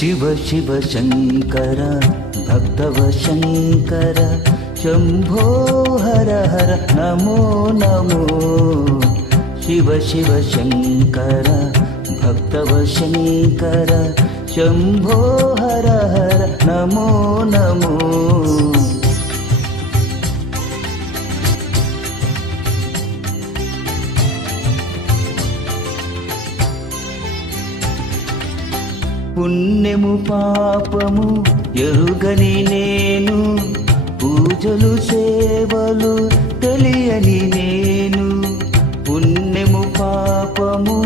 शिव शिव शङ्कर भक्तव शङ्कर शम्भो हर हर नमो नमो शिव शिव शङ्कर भक्तव शङ्कर शम्भो हर हर नमो नमो పుణ్యము పాపము ఎరుగని నేను పూజలు సేవలు తెలియని నేను పుణ్యము పాపము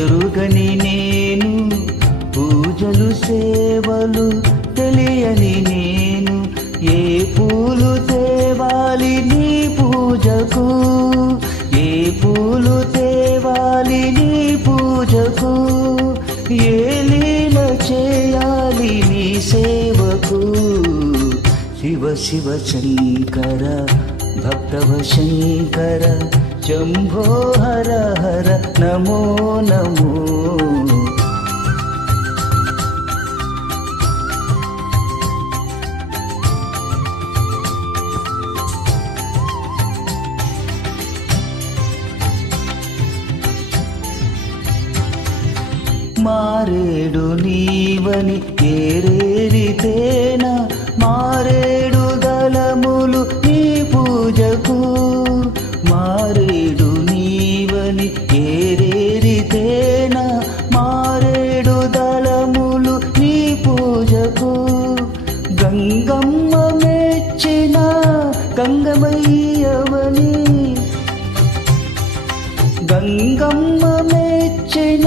ఎరుగని నేను పూజలు సేవలు తెలియని నేను ఏ పూలు తేవాలి నీ పూజకు ఏ పూలు తేవాలి నీ పూజకు ఏ లీల చేయాలి నీ సేవకు శివ శివ శంకర భక్తవ శంకర శంభో హర హర నమో నమో మారేడు నీవని ఏరేరితేనా మారేడు దళములు నీ పూజకు మారేడు నీవని ఏరేరితేనా మారేడు దళములు నీ పూజకు గంగమ్మ మెచ్చిన గంగమయ్యవని గంగమ్మ మెచ్చిన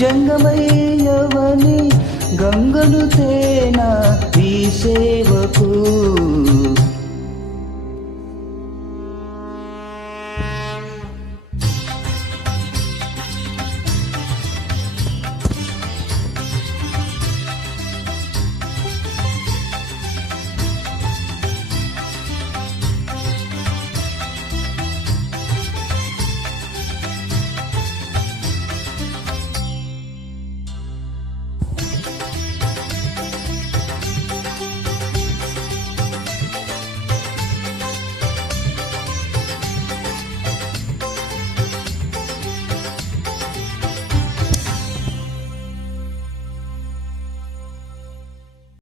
జంగమయ్యవని గంగను తేనా ఈ సేవ